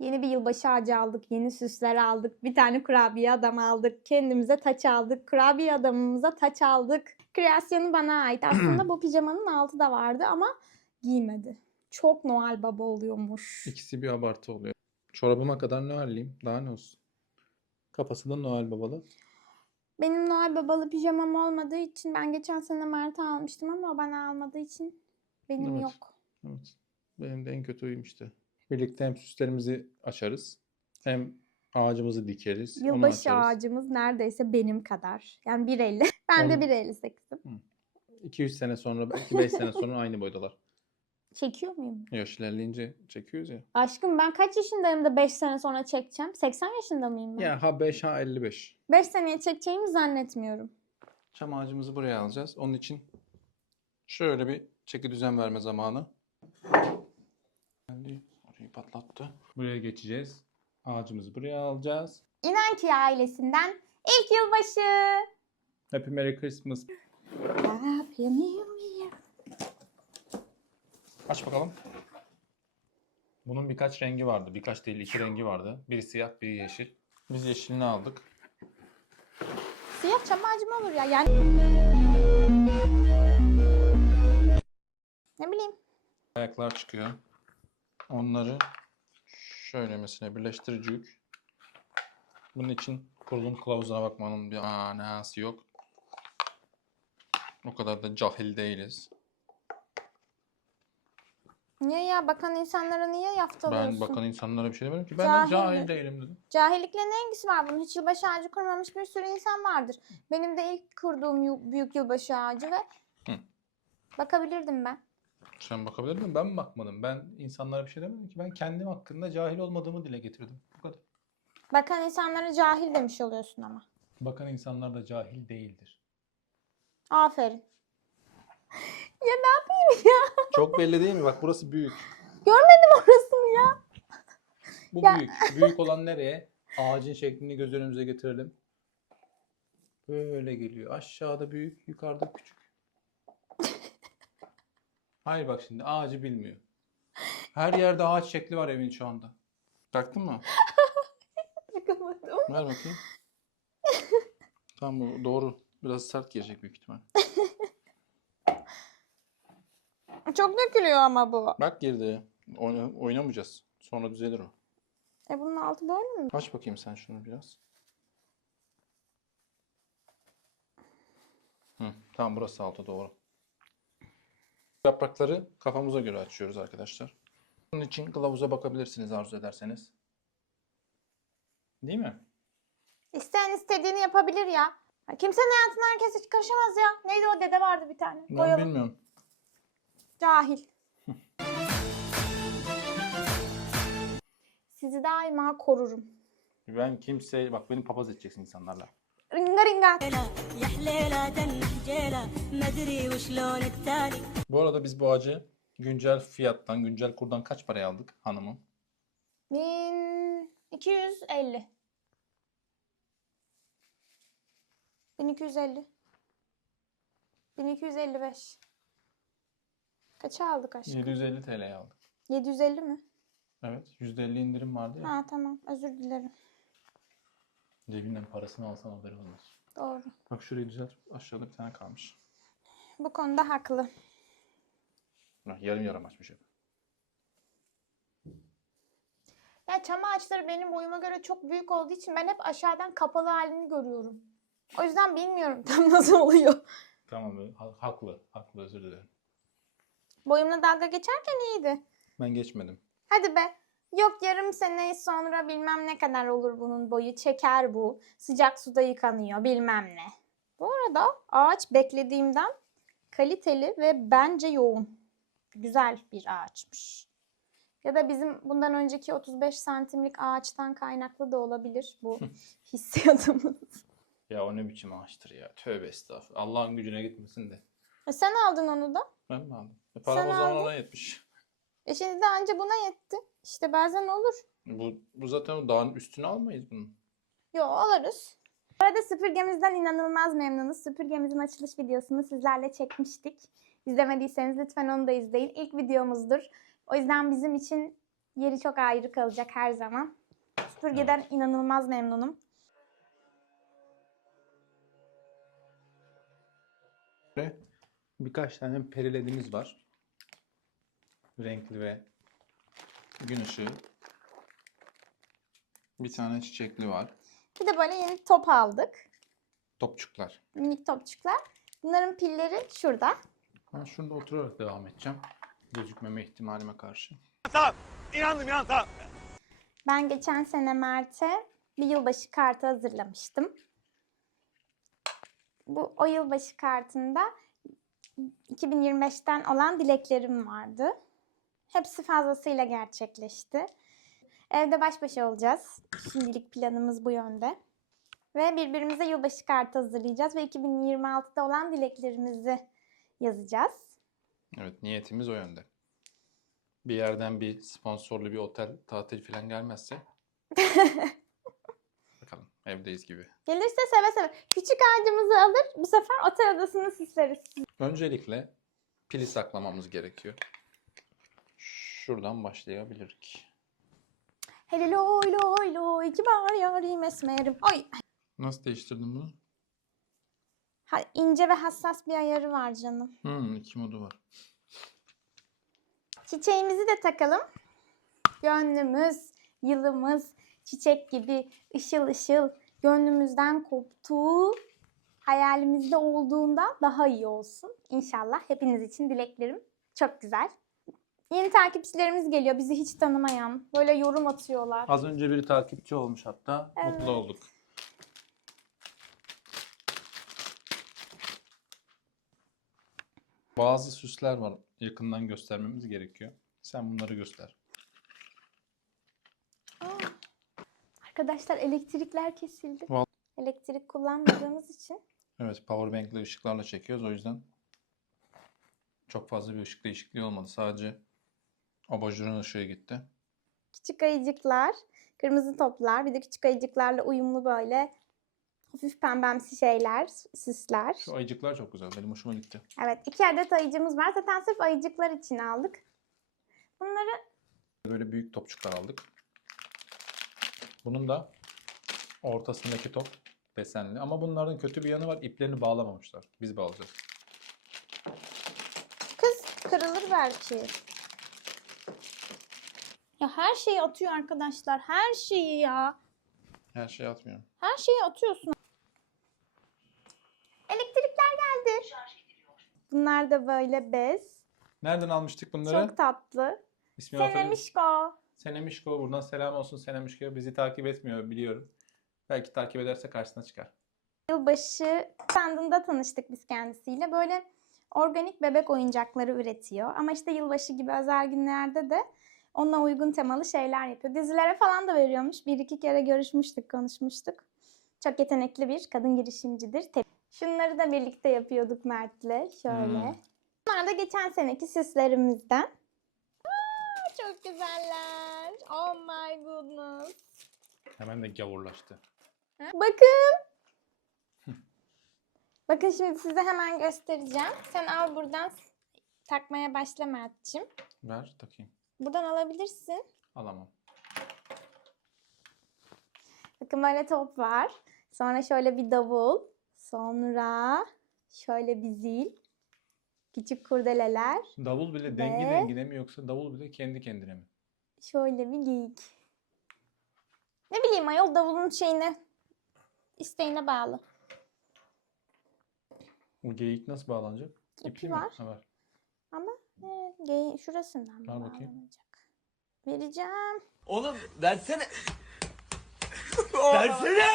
Yeni bir yılbaşı ağacı aldık, yeni süsler aldık, bir tane kurabiye adam aldık, kendimize taç aldık, kurabiye adamımıza taç aldık. Kreasyonu bana ait. Aslında bu pijamanın altı da vardı ama giymedi. Çok Noel Baba oluyormuş. İkisi bir abartı oluyor. Çorabıma kadar Noel'liyim. Daha ne olsun. Kafası da Noel babalı. Benim Noel Babalı pijamam olmadığı için ben geçen sene Mert'e almıştım ama o bana almadığı için benim Evet. yok. Evet. Benim de en kötü oyum işte. Birlikte hem süslerimizi açarız. Hem ağacımızı dikeriz. Yılbaşı ağacımız neredeyse benim kadar. Yani 1.50. Ben de Onu- 1.58'im. 200 sene sonra belki 5 sene sonra aynı boydalar. Çekiyor muyum? Yaş ilerleyince çekiyoruz ya. Aşkım ben kaç yaşındayım da 5 sene sonra çekeceğim? 80 yaşında mıyım ben? Ya ha 5 ha 55. 5 seneye çekeceğimi zannetmiyorum. Çam ağacımızı buraya alacağız. Onun için şöyle bir çeki düzen verme zamanı. Patlattı. Buraya geçeceğiz. Ağacımızı buraya alacağız. İnanki ailesinden ilk yılbaşı. Happy Merry Christmas. Happy New Year. Aç bakalım. Bunun birkaç rengi vardı. Birkaç değil iki rengi vardı. Biri siyah, biri yeşil. Biz yeşilini aldık. Siyah çam ağacı mı olur ya? Yani... Ne bileyim. Ayaklar çıkıyor. Onları şöyle mesela birleştiricik. Bunun için kurulum kılavuzuna bakmanın bir manası yok. O kadar da cahil değiliz. Niye ya? Bakan insanlara niye yaftalıyorsun? Ben bakan insanlara bir şey demedim ki. Ben Cahil de cahil değilim dedim. Cahillikle ne ilgisi var bunun? Hiç yılbaşı ağacı kurmamış bir sürü insan vardır. Benim de ilk kurduğum büyük yılbaşı ağacı ve Hı. bakabilirdim ben. Sen bakabilir miyim? Ben mi bakmadım? Ben insanlara bir şey demedim ki. Ben kendim hakkında cahil olmadığımı dile getirdim. Bu kadar. Bakan insanlara cahil demiş oluyorsun ama. Bakan insanlar da cahil değildir. Aferin. ya ne yapayım ya? Çok belli değil mi? Bak burası büyük. Orasını ya. Bu Ya- büyük. Büyük olan nereye? Ağacın şeklini göz önümüze getirelim. Böyle geliyor. Aşağıda büyük, yukarıda küçük. Hayır bak şimdi ağacı bilmiyor. Her yerde ağaç şekli var evin şu anda. Baktın mı? Bakamadım. Ver bakayım. Tamam bu doğru. Biraz sert gelecek büyük ihtimal. Çok dökülüyor ama bu. Bak girdi. Oyna- oynamayacağız. Sonra düzelir o. E bunun altı böyle mi? Aç bakayım sen şunu biraz. Hı, tamam burası altı doğru. Yaprakları kafamıza göre açıyoruz arkadaşlar. Bunun için kılavuza bakabilirsiniz arzu ederseniz. Değil mi? İsteyen istediğini yapabilir ya. Ya Kimsenin hayatına herkes hiç karışamaz ya. Neydi o dede vardı bir tane. Ben Koyalım. bilmiyorum. Cahil. Sizi daima korurum. Ben kimse bak beni papaz edeceksin insanlarla. Ringa ringa. يا حليلة تنح جيلة ما ادري وشلون التالي Bu arada biz bu ağacı güncel fiyattan, güncel kurdan kaç paraya aldık hanımım? 1250. 1250. 1255. Kaça aldık aşkım? 750 TL'ye aldık. 750 mi? Evet, %50 indirim vardı ya. Ha tamam özür dilerim. Cebinden parasını alsan haberi olmaz. Doğru. Bak şurayı düzelt. Aşağıda bir tane kalmış. Bu konuda haklı. Bak, yarım yarım açmış hep. Ya çam ağaçları benim boyuma göre çok büyük olduğu için ben hep aşağıdan kapalı halini görüyorum. O yüzden bilmiyorum tam nasıl oluyor. Tamam ha- haklı. Haklı özür dilerim. Boyumla dalga geçerken iyiydi. Ben geçmedim. Hadi be. Yok yarım sene sonra bilmem ne kadar olur bunun boyu. Çeker bu. Sıcak suda yıkanıyor bilmem ne. Bu arada ağaç beklediğimden kaliteli ve bence yoğun. Güzel bir ağaçmış. Ya da bizim bundan önceki 35 santimlik ağaçtan kaynaklı da olabilir bu hissiyatımız. Ya o ne biçim ağaçtır ya. Tövbe estağfurullah. Allah'ın gücüne gitmesin de. E sen aldın onu da. Ben mi aldım? E, param Sen o zaman aldın. ona yetmiş. E şimdi de anca buna yetti. İşte bazen olur. Bu, bu zaten o dağın üstüne almayız bunu. Yo alırız. Bu arada süpürgemizden inanılmaz memnunuz. Süpürgemizin açılış videosunu sizlerle çekmiştik. İzlemediyseniz lütfen onu da izleyin. İlk videomuzdur. O yüzden bizim için Yeri çok ayrı kalacak her zaman. Süpürgeden inanılmaz memnunum. Birkaç tane periledimiz var. Renkli ve gün ışığı. Bir tane çiçekli var. Bir de böyle yeni top aldık. Topçuklar. Minik topçuklar. Bunların pilleri şurada. Ben şurada oturarak devam edeceğim. Gözükmeme ihtimalime karşı. Ben geçen sene Mert'e bir yılbaşı kartı hazırlamıştım. Bu o yılbaşı kartında 2025'ten olan dileklerim vardı. Hepsi fazlasıyla gerçekleşti. Evde baş başa olacağız. Şimdilik planımız bu yönde. Ve birbirimize yılbaşı kartı hazırlayacağız ve 2026'da olan dileklerimizi yazacağız. Evet niyetimiz o yönde. Bir yerden bir sponsorlu bir otel tatil falan gelmezse bakalım evdeyiz gibi. Gelirse seve seve. Küçük ağacımızı alır, bu sefer otel odasını süsleriz. Öncelikle pili saklamamız gerekiyor. Şuradan başlayabiliriz. Hele loy loy loy kibar yarim esmerim. Ay. Nasıl değiştirdim bunu? Ha, ince ve hassas bir ayarı var canım. Hmm, iki modu var. Çiçeğimizi de takalım. Gönlümüz, yılımız, çiçek gibi ışıl ışıl gönlümüzden koptuğu hayalimizde olduğunda daha iyi olsun. İnşallah hepiniz için dileklerim çok güzel. Yeni takipçilerimiz geliyor bizi hiç tanımayan. Böyle yorum atıyorlar. Az önce biri takipçi olmuş hatta. Evet. Mutlu olduk. Bazı süsler var. Yakından göstermemiz gerekiyor. Sen bunları göster. Aa. Arkadaşlar elektrikler kesildi. Elektrik kullanmadığımız için Evet, powerbank'le ışıklarla çekiyoruz. O yüzden çok fazla bir ışık değişikliği olmadı. Sadece abajurun ışığı gitti. küçük ayıcıklar, kırmızı toplar, bir de küçük ayıcıklarla uyumlu böyle hafif pembemsi şeyler, süsler. Şu ayıcıklar çok güzel. Benim hoşuma gitti. Evet, iki adet ayıcımız var. Zaten sırf ayıcıklar için aldık. Bunları Böyle büyük topçuklar aldık. Bunun da ortasındaki top desenli. Ama bunların kötü bir yanı var. İplerini bağlamamışlar. Biz bağlayacağız. kız kırılır belki. Ya her şeyi atıyor arkadaşlar. Her şeyi ya. Her şeyi atmıyorum. Her şeyi atıyorsun. Elektrikler geldi. Bunlar da böyle bez. Nereden almıştık bunları? Çok tatlı. Musun? Senemişko. Senemişko. Buradan selam olsun Senemişko. Bizi takip etmiyor biliyorum. Belki takip ederse karşısına çıkar. Yılbaşı standında tanıştık biz kendisiyle. Böyle organik bebek oyuncakları üretiyor. Ama işte yılbaşı gibi özel günlerde de ona uygun temalı şeyler yapıyor. Dizilere falan da veriyormuş. Bir iki kere görüşmüştük, konuşmuştuk. Çok yetenekli bir kadın girişimcidir. Şunları da birlikte yapıyorduk Mert'le. Şöyle. Hmm. Bunlar da geçen seneki süslerimizden. Aa, çok güzeller. Oh my goodness. Hemen de gavurlaştı. Bakın. Bakın şimdi size hemen göstereceğim. Sen al buradan takmaya başla Mert'cim. Ver takayım. Buradan alabilirsin. Alamam. Bakın böyle top var. Sonra şöyle bir davul. Sonra şöyle bir zil. Küçük kurdeleler. Davul bile dengi Ve- dengine mi yoksa davul bile kendi kendine mi? Şöyle bir geyik. Ne bileyim ayol davulun şeyine isteğine bağlı. O geyik nasıl bağlanacak? İpi var. Ha, var. Ama e, geyiğin şurasından Ver bakayım. bağlanacak. Vereceğim. Oğlum versene. versene.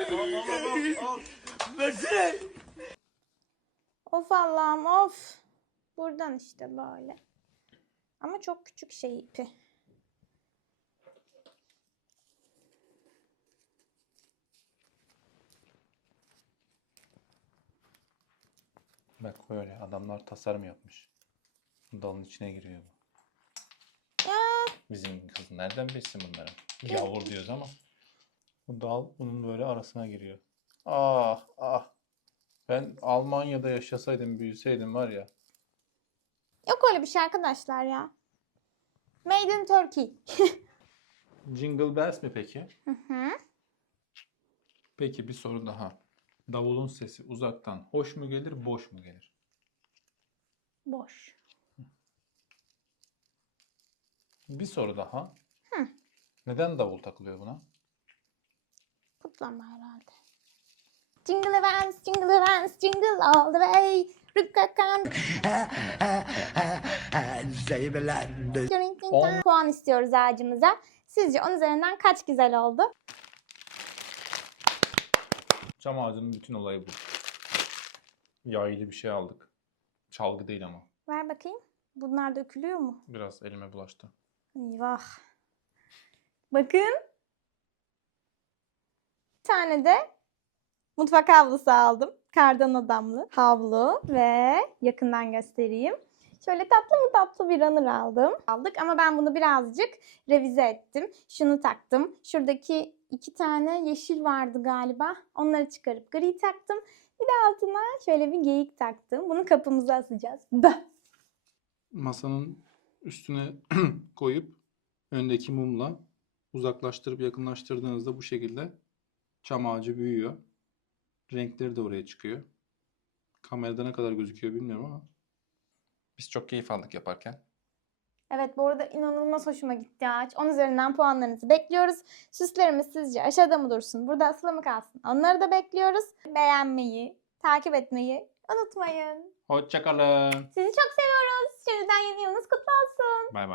versene. Of Allah'ım of. Buradan işte böyle. Ama çok küçük şey ipi. Bak böyle adamlar tasarım yapmış. Dalın içine giriyor bu. Ya Bizim kız nereden bilsin bunları? Yavur diyoruz ama. Bu dal bunun böyle arasına giriyor. Ah ah. Ben Almanya'da yaşasaydım, büyüseydim var ya. yok öyle bir şey arkadaşlar ya. Made in Turkey. Jingle bells mi peki? Hı hı. Peki bir soru daha. Davulun sesi uzaktan hoş mu gelir, boş mu gelir? Boş. Bir soru daha. Hı. Neden davul takılıyor buna? Kutlama herhalde. Jingle events, jingle events, jingle all the way. Rıkkakan. On. Puan istiyoruz ağacımıza. Sizce 10 üzerinden kaç güzel oldu? Çam ağacının bütün olayı bu. Yaylı bir şey aldık. Çalgı değil ama. Ver bakayım. Bunlar dökülüyor mu? Biraz elime bulaştı. Eyvah. Bakın. Bir tane de mutfak havlusu aldım. Kardan adamlı havlu ve yakından göstereyim. Şöyle tatlı mı tatlı bir runner aldım. Aldık ama ben bunu birazcık revize ettim. Şunu taktım. Şuradaki iki tane yeşil vardı galiba. Onları çıkarıp gri taktım. Bir de altına şöyle bir geyik taktım. Bunu kapımıza asacağız. Masanın üstüne koyup öndeki mumla uzaklaştırıp yakınlaştırdığınızda bu şekilde çam ağacı büyüyor. Renkleri de oraya çıkıyor. Kamerada ne kadar gözüküyor bilmiyorum ama Biz çok keyif aldık yaparken. Evet bu arada inanılmaz hoşuma gitti ağaç. 10 üzerinden puanlarınızı bekliyoruz. Süslerimiz sizce aşağıda mı dursun, burada asılı mı kalsın? Onları da bekliyoruz. Beğenmeyi, takip etmeyi unutmayın. Hoşçakalın. Sizi çok seviyoruz. Şimdiden yeni yılınız kutlu olsun. Bay bay.